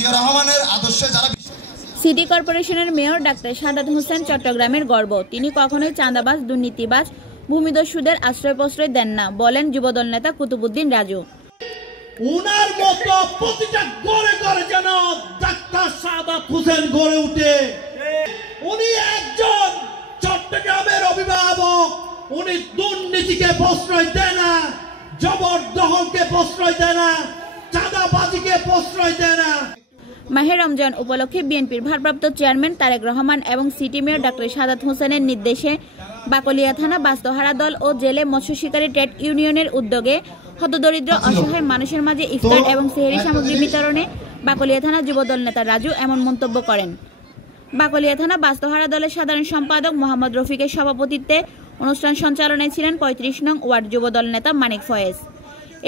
জিয়া রহমানের আদর্শে যারা সিটি কর্পোরেশনের মেয়র ডাক্তার সাদাত হোসেন চট্টগ্রামের গর্ব। তিনি কখনোই চাঁদাবাজ, দুর্নীতিবাজ, ভূমিদস্যুদের আশ্রয় প্রশ্রয় দেন না, বলেন যুবদল নেতা কুতুবুদ্দিন রাজু। উনার মতো প্রতিটা গড়ে গড়ে যেন ডাক্তার সাদাত হোসেন গড়ে উঠে। উনি একজন চট্টগ্রামের অভিভাবক। উনি দুর্নীতিকে প্রশ্রয় দেয় না, জবরদখলকে প্রশ্রয় দেয় না, চাঁদাবাজিকে প্রশ্রয় দেয় না। মাহে রমজান উপলক্ষে বিএনপির ভারপ্রাপ্ত চেয়ারম্যান তারেক রহমান এবং সিটি মেয়র ডাক্তার সাদাত হোসেনের নির্দেশে বাকলিয়া থানা বাস্তহারা দল ও জেলে মৎস্য শিকারী ট্রেড ইউনিয়নের উদ্যোগে হতদরিদ্র অসহায় মানুষের মাঝে ইফতার এবং সেহরি সামগ্রী বিতরণে বাকলিয়া থানা যুবদল নেতা রাজু এমন মন্তব্য করেন। বাকলিয়া থানা বাস্তহারা দলের সাধারণ সম্পাদক মোহাম্মদ রফিকের সভাপতিত্বে অনুষ্ঠান সঞ্চালনায় ছিলেন ৩৫ নং ওয়ার্ড যুবদল নেতা মানিক ফয়েজ।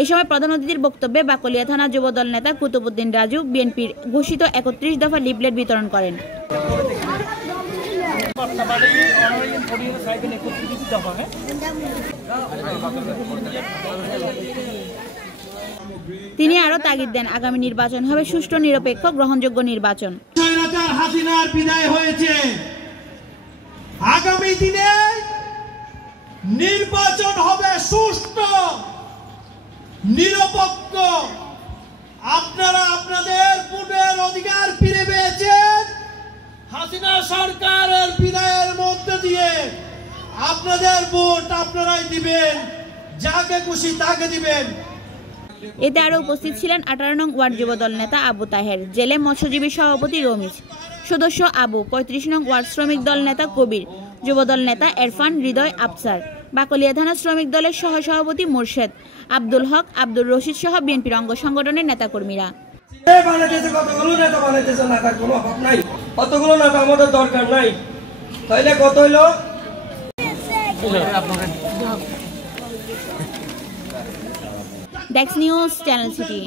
এই সময় প্রধান অতিথির বক্তব্যে বাকলিয়া থানা যুবদল নেতা কুতুবুদ্দিন রাজু বিএনপির ঘোষিত ৩১ দফা লিফলেট বিতরণ করেন। তিনি আরো তাগিদ দেন, আগামী নির্বাচন হবে সুষ্ঠু, নিরপেক্ষ, গ্রহণযোগ্য নির্বাচন। হাসিনার বিদায় হয়েছে, আগামী দিনে নির্বাচন হবে সুষ্ঠু, নিরপেক্ষ। আপনারা আপনাদের ভোটের অধিকার ফিরে পেয়েছেন। হাসিনা সরকারের বিদায়ের মধ্যে দিয়ে আপনাদের ভোট আপনারাই দিবেন, যাকে খুশি তাকে দিবেন। এতে আরো উপস্থিত ছিলেন 18 নং ওয়ার্ড যুবদল নেতা আবু তাহের, জেলে মৎস্যজীবী সভাপতি রমিজ, সদস্য আবু, 35 নং ওয়ার্ড শ্রমিক দল নেতা কবির, যুবদল নেতা এরফান, হৃদয়, আফসার, বাকলিয়া থানা শ্রমিক দলের সহ সভাপতি মোর্শেদ, আব্দুল হক, আব্দুর রশিদ সহ বিএনপির অঙ্গ সংগঠনের নেতাকর্মীরা। কতগুলো নেতা বানাইতেছে, নেতার কোনো অভাব নাই, অতগুলো নেতা আমাদের দরকার নাই। তাইলে কত হইলো? Desk news, channel city.